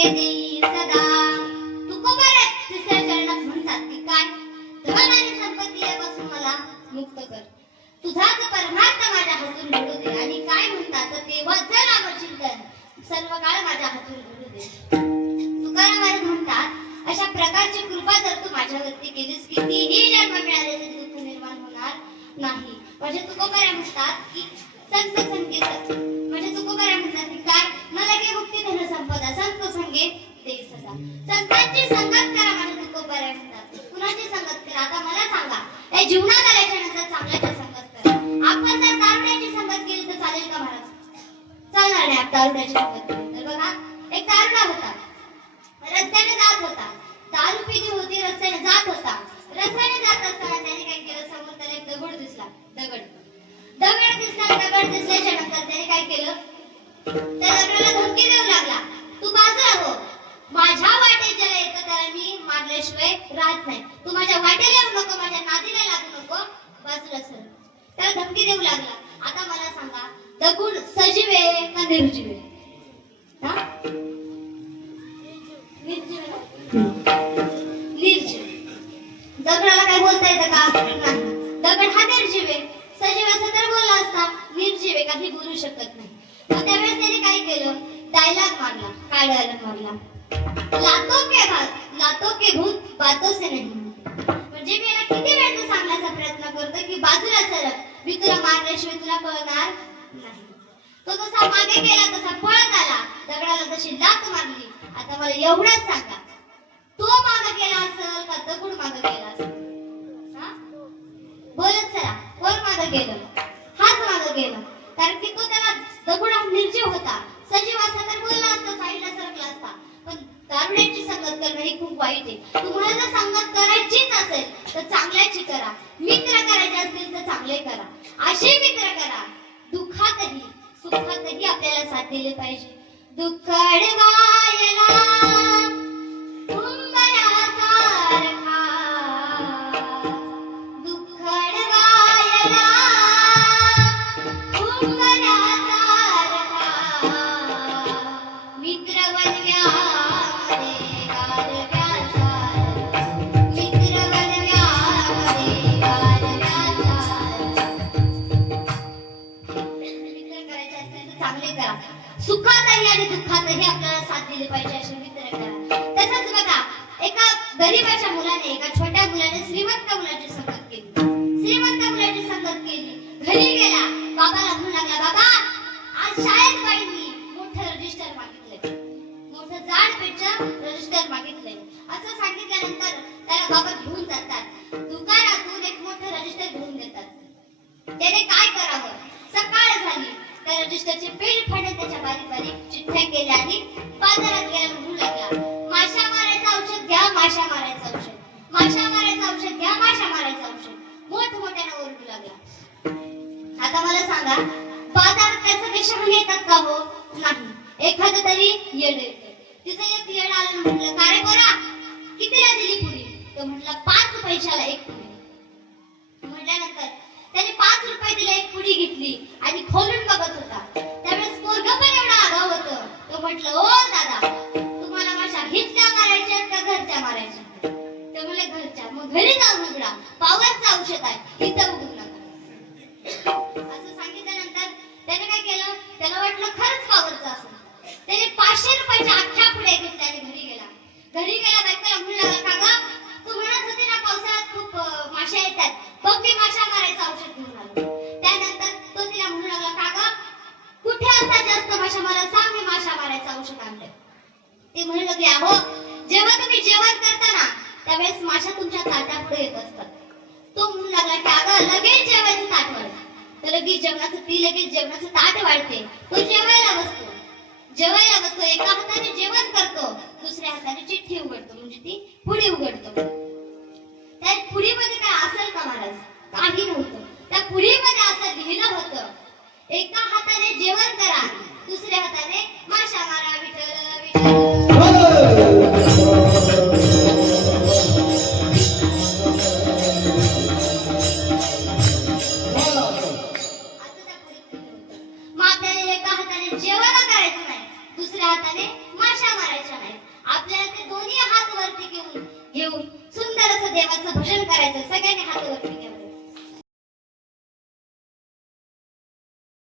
संगे देई सदा. तुकोबारात तिसऱ्या चरणात म्हणतात की काय, धन आणि संपत्ती यापासून मला मुक्त कर, तुझाच परमार्थ माझ्या हातून घडू दे. आणि काय म्हणतात, तेव्हा जर नाम चिंतन सर्व काळ माझ्या हातून घडू दे. तुकाराम महाराज म्हणतात, अशा प्रकारची कृपा जर तू माझ्यावरती केलीस, कितीही जन्म मिळाले तरी दुःख निर्माण होणार नाही. म्हणजे तुकोबाराम म्हणतात की संत संगे म्हणजे तुकोबाराम म्हणतात की काय, न लगे मुक्ती धन संपदा, संत संगे दे सदा. संतांची संगत करा म्हणजे तुकोबाराम म्हणतात. कुणाची संगत करा, आता मला सांगा, या जीवनात आल्याच्या नंतर चांगल्याची संगत करा. आपण जर दारुड्याची संगत केली तर चालेल का महाराज? चालणार नाही. आपण दारुड्याची संगत केली तर बघा, एक दारुडा होता, रस्त्याने जात होता, दारू पिली होती, रस्त्याने जात होता. रस्त्याने जात असताना त्याने काय केलं, समोर त्याला एक दगड दिसला. दगड दिसल्याच्या नंतर त्याने काय केलं, त्या दगडाला धमकी देऊ लागला, तू बाजूला हो, माझ्या वाटेत ज्याला येतं त्याला मी मारल्याशिवाय राहत नाही. तू माझ्या वाटेला येऊ नको, माझ्या नादीला लागू नको, बाजूला सर. त्याला धमकी देऊ लागला. आता मला सांगा, दगड सजीव आहे का निर्जीव आहे? निर्जीव. दगडाला काय बोलता येतं का? नाही. दगड हा निर्जीव आहे. सजीव असं तर बोलला असता, निर्जीव आहे, काही बोलू शकत नाही. मग त्यावेळेस त्याने काय केलं, डायलॉग मारला. काय डायलॉग मारला, लातो के भूत बातों से नहीं. म्हणजे मी याला किती वेळेस सांगण्याचा प्रयत्न करतो की बाजूला सरक, मी तुला मारल्याशिवाय तुला कळणार नाही. तो जसा मागे गेला तसा पळत आला, दगडाला जशी लात मारली. आता मला एवढंच सांगा, तो मागे गेला असेल का दगड मागे गेला असेल? बोलत चला, कोण मागे गेलं? हाच मागे गेला. कारण की तो त्याला दगड निर्जीव होता. सजीव असता तर बोलला असता, साईडला सरकला असता. पण दारुड्याची संगत करणं ही खूप वाईट आहे. तुम्हाला जर संगत करायचीच असेल तर चांगल्याची करा. मित्र करायचे असतील तर चांगले करा. असे मित्र करा, दुःखातही सुखातही आपल्याला साथ दिले पाहिजे. दुःख अडवायला सुखातही आणि दुःखातही आपल्याला साथ दिली पाहिजे असे मित्र करा. तसंच बघा, एका गरीबाच्या मुलाने, एका छोट्या मुलाने श्रीमंत मुलाची संगत केली. श्रीमंत मुलाची संगत केली, घरी गेला, बाबाला म्हणू लागला, बाबा आज शाळेत बाईंनी मोठं रजिस्टर मागितलंय, मोठं जाड पेटचं रजिस्टर मागितलंय. असं सांगितल्यानंतर त्याला बाबा घेऊन जातात दुकानातून, एक मोठं रजिस्टर घेऊन देतात. त्याने काय करावं, सकाळ झाली, त्या रजिस्टरचे पेज फाडले, त्याच्या बारीक बारीक चिठ्ठ्या केल्या आणि बाजारात गेला. म्हणू लागला, माशा मारायचं औषध घ्या, माशा मारायचं औषध, माशा मारायचं औषध घ्या, माशा मारायचं औषध. मोठमोठ्याने ओरडू लागला. आता मला सांगा, बाजारात त्याचं काही शहाणे येतात का हो? नाही. एखादं तरी येड येतं. तिथं एक येड आलं, म्हटलं, का रे पोरा, कितीला दिली पुडी? तो म्हटला, 5 पैशाला एक पुडी. म्हटल्यानंतर त्याने 5 रुपये दिले, एक पुडी घेतली आणि खोलून बघत होता. त्यावेळेस पोरगं पण एवढा आगाऊ होतं. तो म्हटलं, ओ दादा, तुम्हाला माशा हितल्या मारायच्या का घरच्या मारायच्या? ते म्हणले घरच्या. मग घरी जाऊन उघडा, पावरचं औषध आहे, इथं उघडू नका. असं सांगितल्यानंतर त्याने काय केलं, त्याला वाटलं खरंच पावरचं असं. त्याने 500 रुपयाच्या अख्ख्या पुड्या घेतल्या आणि घरी गेला. बायकोला म्हणू लागला, का गं, तू म्हणत होती ना पावसाळ्यात खूप माशा येतात, बघ मी माशा मारायचं औषध घेऊन आलो. त्यानंतर तो तिला म्हणू लागला, का गं, कुठे असतात जास्त माशा, मला सांग, मी माशा मारायचं औषध आणलंय. ती म्हणू लागली, अहो, जेव्हा तुम्ही जेवण करता ना त्यावेळेस माशा तुमच्या ताटापुढे येत असतात. तो म्हणू लागला की अगं, लगेच जेवायचं ताट वाढ. तर लगेच जेवणाचं ताट वाढते. तो जेवायला बसतो, एका हाताने जेवण करतो, दुसऱ्या हाताने चिठ्ठी उघडतो, म्हणजे ती पुडी उघडतो. त्या पुडीमध्ये काय असेल का महाराज? काही नव्हतं. त्या पुडीमध्ये असं लिहिलं होतं, एका हाताने जेवण करा, दुसऱ्या हाताने माशा मारा, विठ्ठल विठ्ठल. मग आपल्याला एका हाताने जेवण करायचं नाही, दुसऱ्या हाताने माशा मारायच्या नाही. देवाचं भजन करायचं. सगळ्यांनी हात वरती घ्यावे.